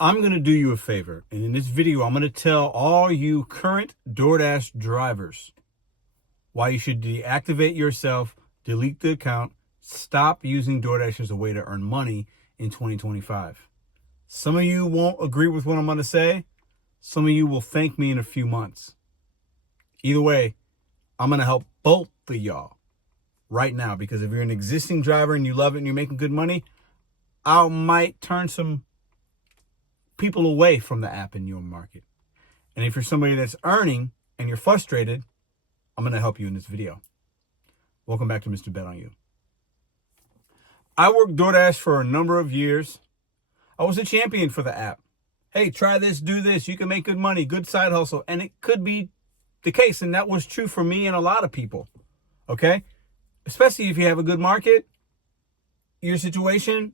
I'm going to do you a favor. And in this video, I'm going to tell all you current DoorDash drivers why you should deactivate yourself, delete the account, stop using DoorDash as a way to earn money in 2025. Some of you won't agree with what I'm going to say. Some of you will thank me in a few months. Either way, I'm going to help both of y'all right now, because if you're an existing driver and you love it and you're making good money, I might turn some people away from the app in your market. And if you're somebody that's earning and you're frustrated, I'm going to help you in this video. Welcome back to Mr.BetonYou. I worked DoorDash for a number of years. I was a champion for the app. Hey, try this, do this. You can make good money, good side hustle. And it could be the case. And that was true for me and a lot of people. Okay? Especially if you have a good market, your situation,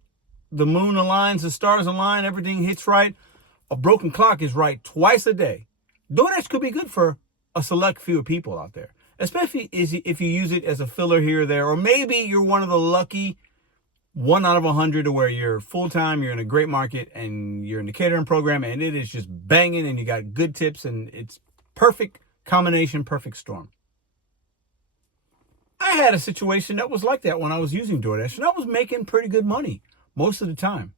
the moon aligns, the stars align, everything hits right. A broken clock is right twice a day. DoorDash could be good for a select few people out there, especially if you use it as a filler here or there, or maybe you're one of the lucky 1 out of 100 to where you're full-time, you're in a great market, and you're in the catering program, and it is just banging, and you got good tips, and it's perfect combination, perfect storm. I had a situation that was like that when I was using DoorDash, and I was making pretty good money most of the time.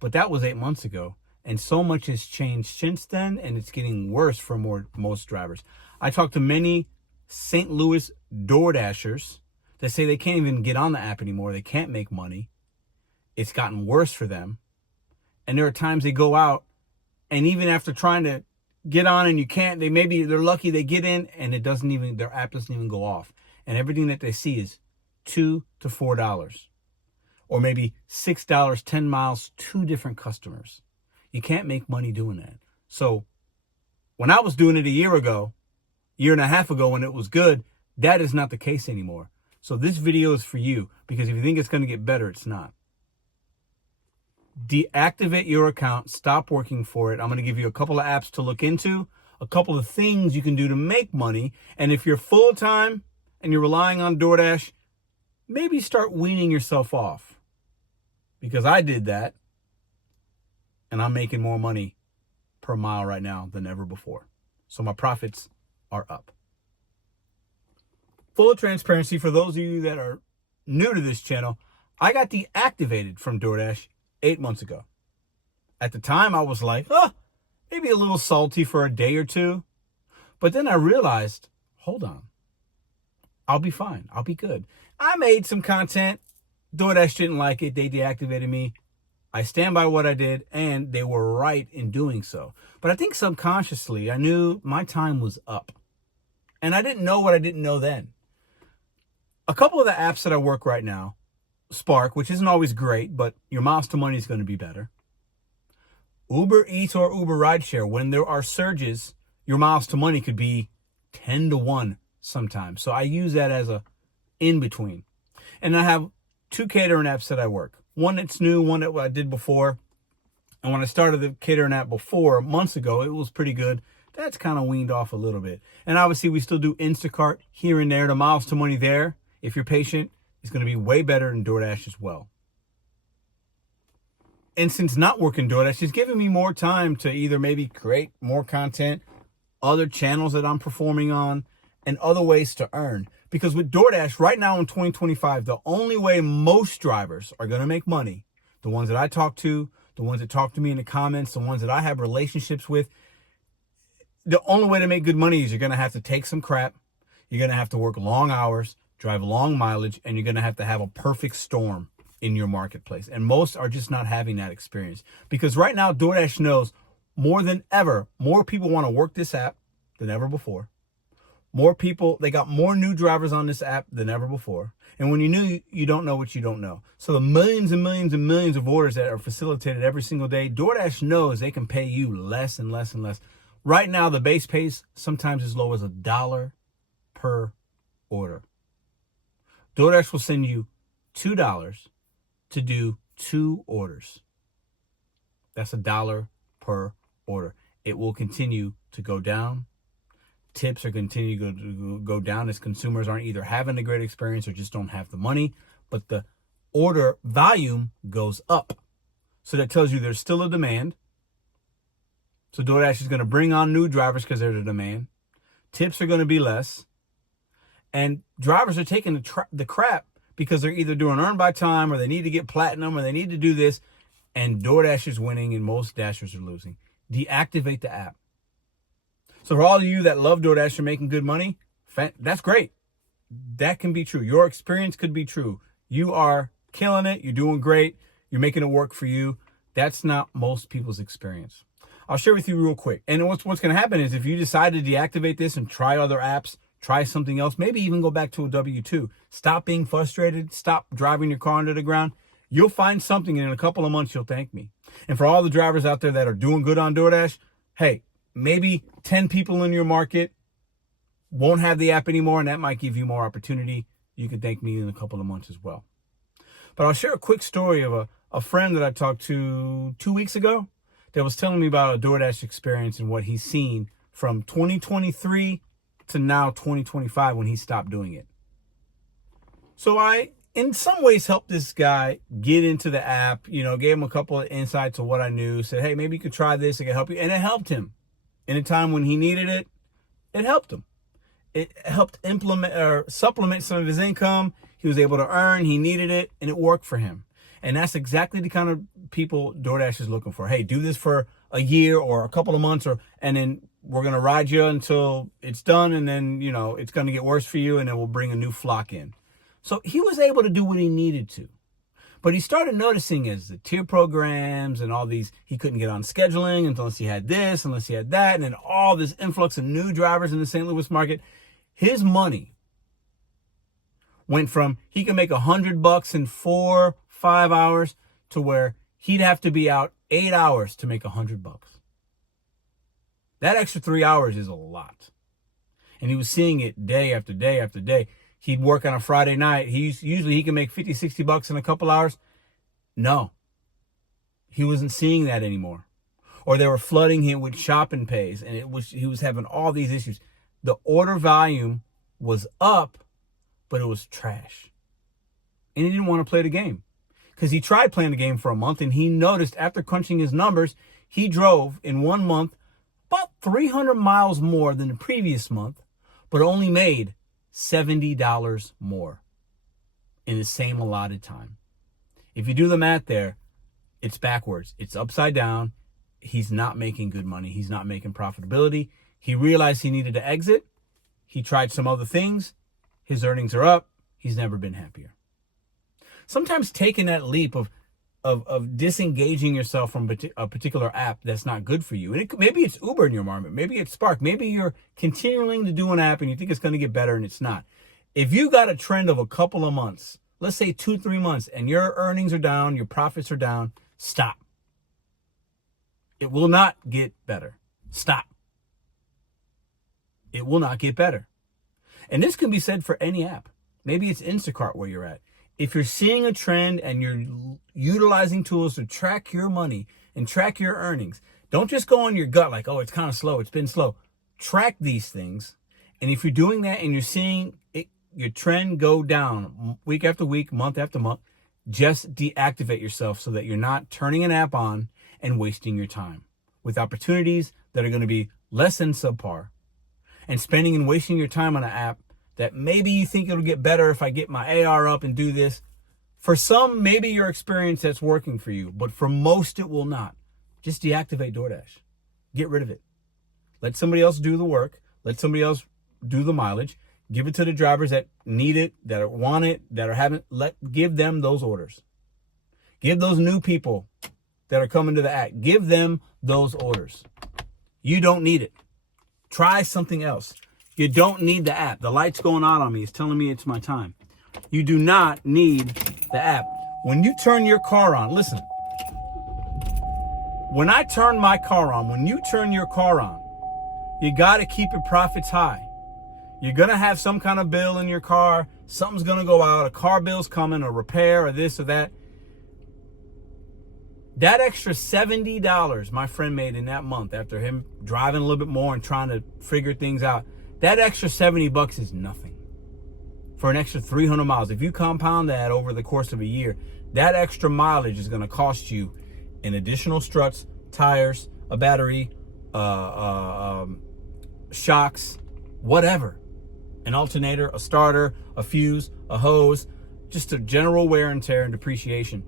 But that was 8 months ago, and so much has changed since then, and it's getting worse for most drivers. I talked to many St. Louis DoorDashers that say they can't even get on the app anymore. They can't make money. It's gotten worse for them. And there are times they go out, and even after trying to get on and you can't, they're lucky they get in, and their app doesn't even go off. And everything that they see is $2 to $4. Or maybe $6, 10 miles, 2 different customers. You can't make money doing that. So when I was doing it a year and a half ago when it was good, that is not the case anymore. So this video is for you, because if you think it's going to get better, it's not. Deactivate your account. Stop working for it. I'm going to give you a couple of apps to look into, a couple of things you can do to make money. And if you're full-time and you're relying on DoorDash, maybe start weaning yourself off, because I did that, and I'm making more money per mile right now than ever before. So my profits are up. Full transparency, for those of you that are new to this channel, I got deactivated from DoorDash 8 months ago. At the time, I was like, maybe a little salty for a day or two. But then I realized, hold on, I'll be fine. I'll be good. I made some content. DoorDash didn't like it. They deactivated me. I stand by what I did, and they were right in doing so. But I think subconsciously, I knew my time was up. And I didn't know what I didn't know then. A couple of the apps that I work right now, Spark, which isn't always great, but your miles to money is going to be better. Uber Eats or Uber Rideshare, when there are surges, your miles to money could be 10 to 1 sometimes. So I use that as a in-between. And I have 2 catering apps that I work. One that's new, one that I did before. And when I started the catering app before, months ago, it was pretty good. That's kind of weaned off a little bit. And obviously, we still do Instacart here and there. The miles to money there, if you're patient, is going to be way better than DoorDash as well. And since not working DoorDash, it's giving me more time to either maybe create more content, other channels that I'm performing on, and other ways to earn. Because with DoorDash, right now in 2025, the only way most drivers are going to make money, the ones that I talk to, the ones that talk to me in the comments, the ones that I have relationships with, the only way to make good money is you're going to have to take some crap. You're going to have to work long hours, drive long mileage, and you're going to have a perfect storm in your marketplace. And most are just not having that experience. Because right now, DoorDash knows more than ever, more people want to work this app than ever before. More people, they got more new drivers on this app than ever before. And when you're new, you don't know what you don't know. So the millions and millions and millions of orders that are facilitated every single day, DoorDash knows they can pay you less and less and less. Right now, the base pays sometimes as low as $1 per order. DoorDash will send you $2 to do 2 orders. That's $1 per order. It will continue to go down. Tips are continuing to go down as consumers aren't either having a great experience or just don't have the money, but the order volume goes up. So that tells you there's still a demand. So DoorDash is going to bring on new drivers because there's a demand. Tips are going to be less. And drivers are taking the crap because they're either doing earn by time, or they need to get platinum, or they need to do this. And DoorDash is winning and most Dashers are losing. Deactivate the app. So for all of you that love DoorDash and making good money, that's great. That can be true. Your experience could be true. You are killing it. You're doing great. You're making it work for you. That's not most people's experience. I'll share with you real quick. And what's going to happen is if you decide to deactivate this and try other apps, try something else, maybe even go back to a W-2. Stop being frustrated. Stop driving your car under the ground. You'll find something, and in a couple of months, you'll thank me. And for all the drivers out there that are doing good on DoorDash, hey, maybe 10 people in your market won't have the app anymore, and that might give you more opportunity. You can thank me in a couple of months as well. But I'll share a quick story of a friend that I talked to 2 weeks ago that was telling me about a DoorDash experience and what he's seen from 2023 to now 2025 when he stopped doing it. So I, in some ways, helped this guy get into the app, gave him a couple of insights of what I knew, said, hey, maybe you could try this, it could help you. And it helped him. In a time when he needed it, it helped him. It helped implement or supplement some of his income. He was able to earn, he needed it, and it worked for him. And that's exactly the kind of people DoorDash is looking for. Hey, do this for a year or a couple of months, and then we're going to ride you until it's done, and then, it's going to get worse for you, and then we'll bring a new flock in. So he was able to do what he needed to. But he started noticing as the tier programs and all these, he couldn't get on scheduling unless he had this, unless he had that, and then all this influx of new drivers in the St. Louis market. His money went from he can make $100 in 4-5 hours to where he'd have to be out 8 hours to make $100. That extra 3 hours is a lot. And he was seeing it day after day after day. He'd work on a Friday night. Usually he can make $50-$60 in a couple hours. No, he wasn't seeing that anymore. Or they were flooding him with shopping pays, and he was having all these issues. The order volume was up, but it was trash. And he didn't want to play the game because he tried playing the game for a month, and he noticed after crunching his numbers, he drove in 1 month about 300 miles more than the previous month, but only made $70 more in the same allotted time. If you do the math there, it's backwards. It's upside down. He's not making good money. He's not making profitability. He realized he needed to exit. He tried some other things. His earnings are up. He's never been happier. Sometimes taking that leap of disengaging yourself from a particular app that's not good for you. And maybe it's Uber in your market. Maybe it's Spark. Maybe you're continuing to do an app and you think it's going to get better and it's not. If you got a trend of a couple of months, let's say 2-3 months, and your earnings are down, your profits are down, stop. It will not get better. Stop. It will not get better. And this can be said for any app. Maybe it's Instacart where you're at. If you're seeing a trend and you're utilizing tools to track your money and track your earnings, don't just go on your gut like, oh, it's kind of slow. It's been slow. Track these things. And if you're doing that and you're seeing your trend go down week after week, month after month, just deactivate yourself so that you're not turning an app on and wasting your time with opportunities that are going to be less than subpar, and spending and wasting your time on an app that maybe you think it'll get better if I get my AR up and do this. For some, maybe your experience that's working for you, but for most it will not. Just deactivate DoorDash. Get rid of it. Let somebody else do the work. Let somebody else do the mileage. Give it to the drivers that need it, that want it, that are having. Give them those orders. Give those new people that are coming to the app. Give them those orders. You don't need it. Try something else. You don't need the app. The light's going on me. It's telling me it's my time. You do not need the app. When you turn your car on, listen. When I turn my car on, when you turn your car on, you got to keep your profits high. You're going to have some kind of bill in your car. Something's going to go out. A car bill's coming, a repair, or this or that. That extra $70 my friend made in that month after him driving a little bit more and trying to figure things out, that extra $70 is nothing. For an extra 300 miles, if you compound that over the course of a year, that extra mileage is going to cost you and additional struts, tires, a battery, shocks, whatever. An alternator, a starter, a fuse, a hose, just a general wear and tear and depreciation.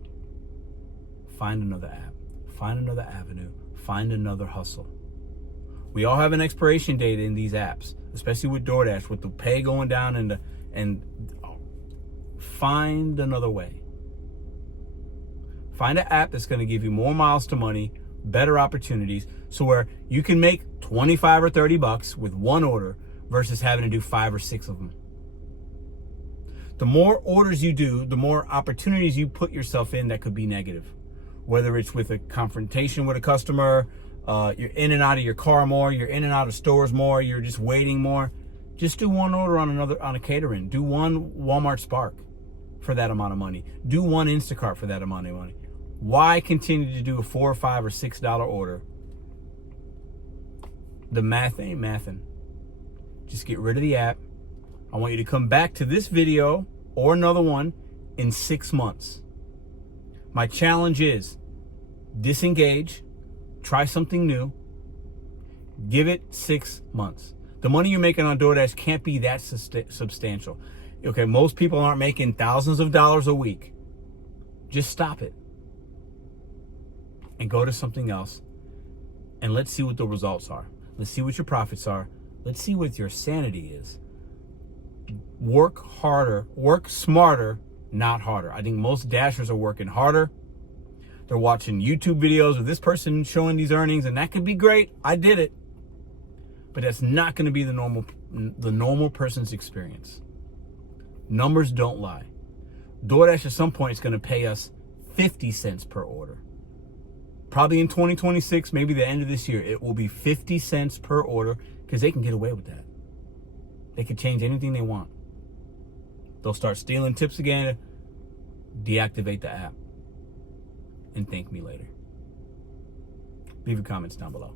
Find another app. Find another avenue. Find another hustle. We all have an expiration date in these apps, especially with DoorDash, with the pay going down and find another way. Find an app that's going to give you more miles to money, better opportunities, so where you can make 25 or 30 bucks with one order versus having to do 5 or 6 of them. The more orders you do, the more opportunities you put yourself in that could be negative. Whether it's with a confrontation with a customer, you're in and out of your car more, you're in and out of stores more, you're just waiting more. Just do one order on a catering. Do one Walmart Spark for that amount of money. Do one Instacart for that amount of money. Why continue to do a $4 or $5 or $6 order? The math ain't mathin'. Just get rid of the app. I want you to come back to this video or another one in 6 months. My challenge is disengage, try something new, give it 6 months. The money you're making on DoorDash can't be that substantial. Okay, most people aren't making thousands of dollars a week. Just stop it and go to something else, and let's see what the results are. Let's see what your profits are. Let's see what your sanity is. Work harder, work smarter, not harder. I think most Dashers are working harder. They're watching YouTube videos of this person showing these earnings, and that could be great. I did it. But that's not going to be the normal person's experience. Numbers don't lie. DoorDash at some point is going to pay us 50 cents per order. Probably in 2026, maybe the end of this year, it will be 50 cents per order because they can get away with that. They can change anything they want. They'll start stealing tips again. Deactivate the app. And thank me later. Leave your comments down below.